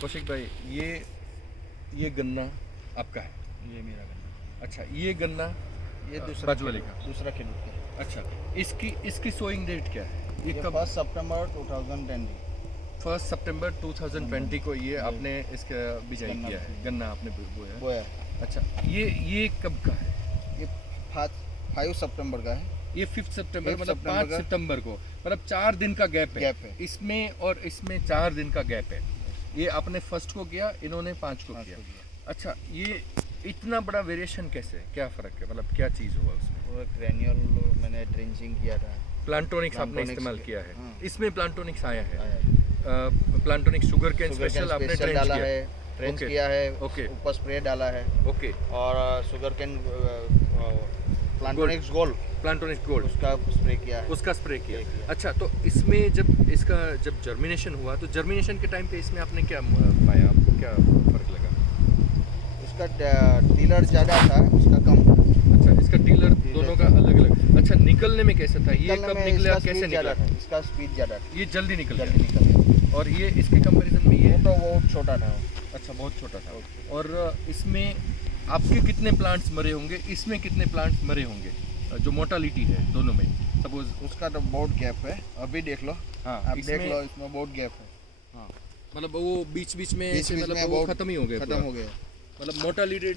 कौशिक भाई, ये गन्ना आपका है? ये मेरा गन्ना। अच्छा, ये गन्ना ये दूसरा बाजू वाले का? दूसरा खेडूत का। अच्छा, इसकी सोइंग डेट क्या है? ये ये कब? 1 सितंबर 2020। 1 सितंबर 2020 को ये आपने इसका बिजाई गन्ना किया है, गन्ना आपने बोया? बोया है। अच्छा, ये कब का है? ये 5 सितंबर का है। ये 5 सितंबर 5 मतलब सितंबर 5 का। सितंबर को, मतलब 4 दिन का गैप गैप है। इसमें और इसमें 4 दिन का गैप है। ये आपने फर्स्ट को किया, इन्होंने 5 को 5 किया। को किया। अच्छा, ये इतना बड़ा वेरिएशन कैसे? क्या फ़र्क है, मतलब क्या चीज़ हुआ उसमें? वो ग्रेन्यूल मैंने ड्रिंचिंग किया था। प्लांटोनिक्स आपने प्लांटोनिक्स इस्तेमाल के- किया है? हाँ। इसमें प्लांटोनिक्स आया है? आया। प्लांटोनिक्स शुगर केन शुगर स्पेशल केन आपने स्पेशल ड्रेंच डाला किया? है, ड्रेंच ओके। किया है, ओके। ऊपर स्प्रे डाला है। ओके। और शुगर केन प्लांटोनिक्स गोल्ड प्लांटोनिक्स गोल्ड उसका स्प्रे किया है। उसका स्प्रे किया। स्प्रे किया। अच्छा, तो इसमें जब जर्मिनेशन हुआ, तो जर्मिनेशन के टाइम पे इसमें आपने क्या पाया? आपको क्या फ़र्क लगा? उसका टीलर ज़्यादा था, उसका कम था। अच्छा, इसका टीलर दोनों का अलग अलग। अच्छा, निकलने में कैसा था? ये निकलने कब में निकला, इसका कैसे स्पीड ज़्यादा निकला? था, इसका स्पीड ज़्यादा था, ये जल्दी निकल जल्दी गया। निकल गया। और ये इसके कंपैरिजन में ये वो तो बहुत छोटा था। अच्छा, बहुत छोटा था। बहुत छोटा। और इसमें आपके कितने प्लांट्स मरे होंगे, इसमें कितने प्लांट्स मरे होंगे, जो मोर्टालिटी है दोनों में? सपोज उसका तो बहुत गैप है, अभी देख लो। हाँ, आप इसमें देख लो, इसमें बहुत गैप है। हाँ, मतलब वो बीच बीच में बीच ऐसे बीच मतलब में वो बहुत खत्म ही हो गया, खत्म हो गया। मतलब मोर्टालिटी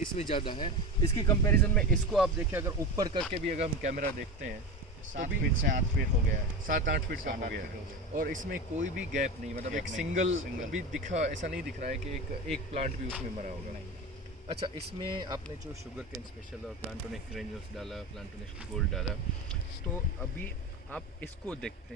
इसमें ज़्यादा है। इसकी कंपैरिजन में इसको आप देखिए, अगर ऊपर करके भी अगर हम कैमरा देखते हैं 7 भी- फीट से 8 फीट हो गया है। 7-8 फीट का 7-8 हो गया फीट हो है। गया। और इसमें कोई भी गैप नहीं, मतलब गैप एक नहीं, सिंगल सिंगल। भी दिखा, ऐसा नहीं दिख रहा है कि एक प्लांट भी उसमें मरा होगा। नहीं। अच्छा, इसमें आपने जो शुगर केन स्पेशल और प्लांटोनिक ग्रेन्यूल्स डाला, प्लांटोनिक गोल्ड डाला, तो अभी आप इसको देखते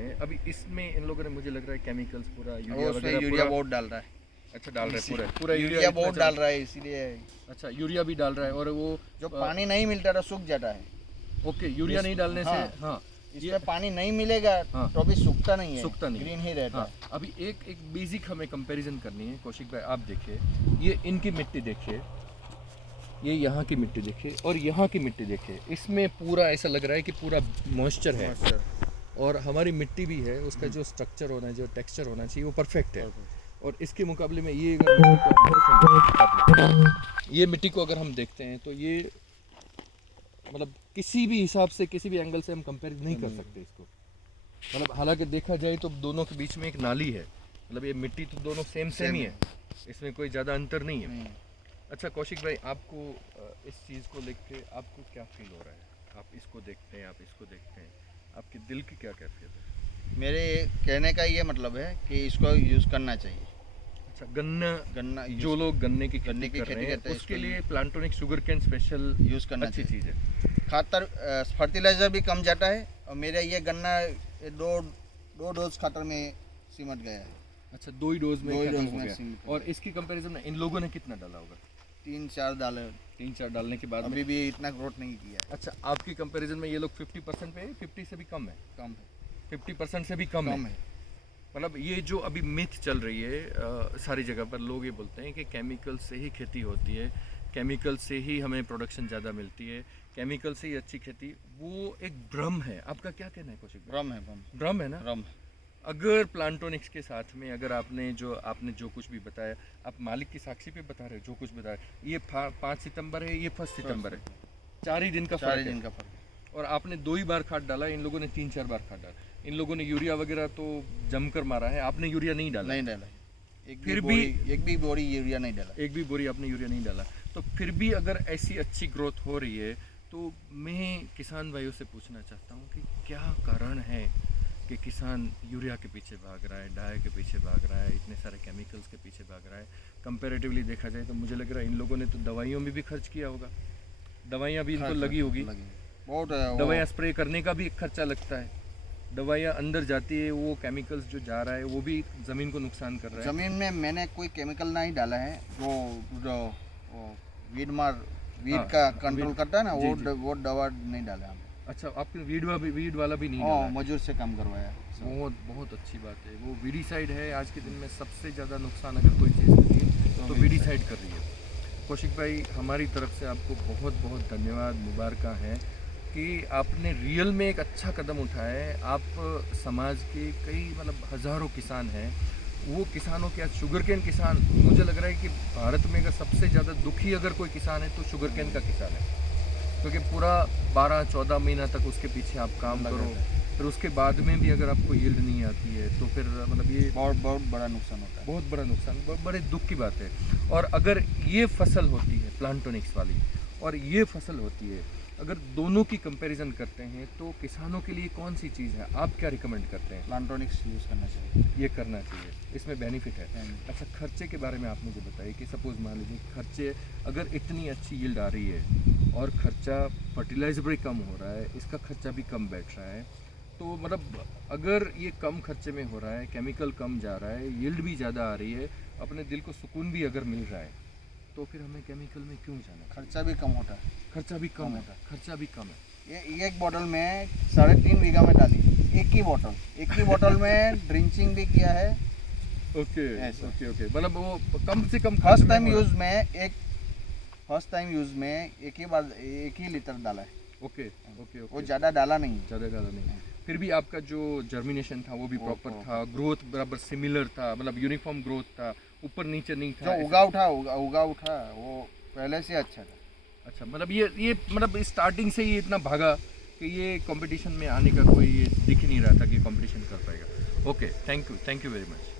हैं। अभी इसमें इन लोगों ने, मुझे लग रहा है, केमिकल्स पूरा यूरिया उसमें वगैरह यूरिया पूरा बहुत डाल रहा है। अच्छा डाल रहा है, पूरा यूरिया इतना बहुत अच्छा- डाल रहा है, इसीलिए अच्छा, यूरिया भी डाल रहा है। और वो जो पानी नहीं मिलता था सूख जाता है। ओके, यूरिया नहीं डालने हाँ। से, हाँ, इसमें पानी नहीं मिलेगा हाँ। तो भी सूखता नहीं है, सूखता नहीं। ग्रीन ही रहता हाँ, है। अभी एक बेसिक हमें कंपैरिजन करनी है। कौशिक भाई, आप देखिए, ये इनकी मिट्टी देखिए, ये यहाँ की मिट्टी देखिए और यहाँ की मिट्टी देखिए। इसमें पूरा ऐसा लग रहा है कि पूरा मॉइस्चर है, और हमारी मिट्टी भी है, उसका जो स्ट्रक्चर होना है, जो टेक्सचर होना चाहिए, वो परफेक्ट है। और इसके मुकाबले में ये अगर ये मिट्टी को अगर हम देखते हैं, तो ये मतलब किसी भी हिसाब से, किसी भी एंगल से हम कंपेयर नहीं कर सकते इसको। मतलब हालांकि देखा जाए तो दोनों के बीच में एक नाली है, मतलब ये मिट्टी तो दोनों सेम ही है, इसमें कोई ज़्यादा अंतर नहीं है। अच्छा कौशिक भाई, आपको इस चीज़ को लेकर के आपको क्या फील हो रहा है? आप इसको देखते हैं, आप इसको देखते हैं, आपके दिल की क्या कैफियत है? मेरे कहने का ये मतलब है कि इसको यूज़ करना चाहिए। अच्छा, गन्ना जो लोग गन्ने की खेती कर रहे हैं, करते हैं, उसके इसको लिए प्लांटोनिक शुगर केन स्पेशल यूज़ करना अच्छी चाहिए। चीज़ है। खातर फर्टिलाइज़र भी कम जाता है, और मेरा ये गन्ना दो डोज खातर में सिमट गया है। अच्छा, 2 ही डोज में दो ही खत्म डोज हो में गया। सिमट और इसकी कंपैरिजन में इन लोगों ने कितना डाला होगा? 3-4 डाले, 3-4 डालने के बाद में? अभी भी इतना ग्रोथ नहीं किया है। अच्छा, आपकी कंपैरिजन में ये लोग 50% पे है, 50 से भी कम है? कम है, 50% से भी कम कम है। है। मतलब ये जो अभी मिथ चल रही है सारी जगह पर, लोग ये बोलते हैं कि केमिकल से ही खेती होती है, केमिकल से ही हमें प्रोडक्शन ज़्यादा मिलती है, केमिकल से ही अच्छी खेती, वो एक भ्रम है। आपका क्या कहना है कौशिक भाई? रम है, भ्रम है ना? रम है। अगर प्लांटोनिक्स के साथ में अगर आपने जो कुछ भी बताया, आप मालिक की साक्षी पे बता रहे हो, जो कुछ बताया, ये 5 सितंबर है, ये 1 सितंबर है, 4 ही दिन का 4 फर्क दिन है। का फर्क है। और आपने 2 ही बार खाद डाला, इन लोगों ने 3-4 बार खाद डाला। इन लोगों ने यूरिया वगैरह तो जमकर मारा है, आपने यूरिया नहीं डाला। नहीं डाला, फिर भी एक भी बोरी यूरिया नहीं डाला। एक भी बोरी आपने यूरिया नहीं डाला। तो फिर भी अगर ऐसी अच्छी ग्रोथ हो रही है, तो मैं किसान भाइयों से पूछना चाहता हूँ कि क्या कारण है कि किसान यूरिया के पीछे भाग रहा है, डाई के पीछे भाग रहा है, इतने सारे केमिकल्स के पीछे भाग रहा है? कंपैरेटिवली देखा जाए तो मुझे लग रहा है इन लोगों ने तो दवाइयों में भी खर्च किया होगा, दवाइयाँ भी इनको लगी होगी, बहुत दवाइयाँ स्प्रे करने का भी एक खर्चा लगता है, दवाइयाँ अंदर जाती है, वो केमिकल्स जो जा रहा है वो भी ज़मीन को नुकसान कर रहा है। ज़मीन में मैंने कोई केमिकल नहीं डाला है, जो वीड हाँ, का कंट्रोल करता है ना, जी, जी। वो दवा नहीं डाला हमने। अच्छा, आपने वीड वाला भी नहीं डाला है? मजदूर से काम करवाया। बहुत बहुत अच्छी बात है। वो वीडीसाइड है, आज के दिन में सबसे ज़्यादा नुकसान अगर कोई चीज़ कर रही है तो वीडीसाइड कर रही है। कौशिक भाई, हमारी तरफ से आपको बहुत बहुत धन्यवाद, मुबारक है कि आपने रियल में एक अच्छा कदम उठाया है। आप समाज के कई मतलब हज़ारों किसान हैं वो किसानों के आज शुगर केन किसान, मुझे लग रहा है कि भारत में अगर सबसे ज़्यादा दुखी अगर कोई किसान है तो शुगर केन का किसान है, क्योंकि पूरा 12-14 महीना तक उसके पीछे आप काम करो, फिर उसके बाद में भी अगर आपको यील्ड नहीं आती है तो फिर मतलब ये बहुत बहुत बड़ा नुकसान होता है। बहुत बड़ा नुकसान, बड़े दुख की बात है। और अगर ये फसल होती है प्लांटोनिक्स वाली और ये फसल होती है, अगर दोनों की कंपैरिजन करते हैं तो किसानों के लिए कौन सी चीज़ है, आप क्या रिकमेंड करते हैं? प्लांटोनिक्स यूज़ करना चाहिए। ये करना चाहिए, इसमें बेनिफिट है। अच्छा, खर्चे के बारे में आप मुझे बताइए कि सपोज मान लीजिए खर्चे, अगर इतनी अच्छी यील्ड आ रही है और खर्चा फर्टिलाइजर भी कम हो रहा है, इसका खर्चा भी कम बैठ रहा है, तो मतलब अगर ये कम खर्चे में हो रहा है, केमिकल कम जा रहा है, यील्ड भी ज़्यादा आ रही है, अपने दिल को सुकून भी अगर मिल रहा है, तो फिर हमें केमिकल में क्यों जाना? खर्चा भी कम होता है। खर्चा भी कम कम है, होता है। खर्चा भी कम है। ये एक बॉटल में 3.5 बीघा में डाली, एक ही बॉटल में ड्रिंचिंग भी किया है। ओके ऐसा। ओके ओके, मतलब वो कम से कम फर्स्ट खर्च टाइम हो रहा है। यूज़ में एक ही लीटर डाला है। ओके ओके वो ओके, ज़्यादा डाला नहीं। ज़्यादा ज़्यादा नहीं। फिर भी आपका जो जर्मिनेशन था वो भी वो प्रॉपर proper था, ग्रोथ बराबर सिमिलर था, मतलब यूनिफॉर्म ग्रोथ था, ऊपर नीचे नहीं था। जो उगा उठा वो पहले से अच्छा था। अच्छा, मतलब ये मतलब स्टार्टिंग से ही इतना भागा कि ये कंपटीशन में आने का कोई ये दिख ही नहीं रहा था कि कंपटीशन कर पाएगा। Okay, thank you very much.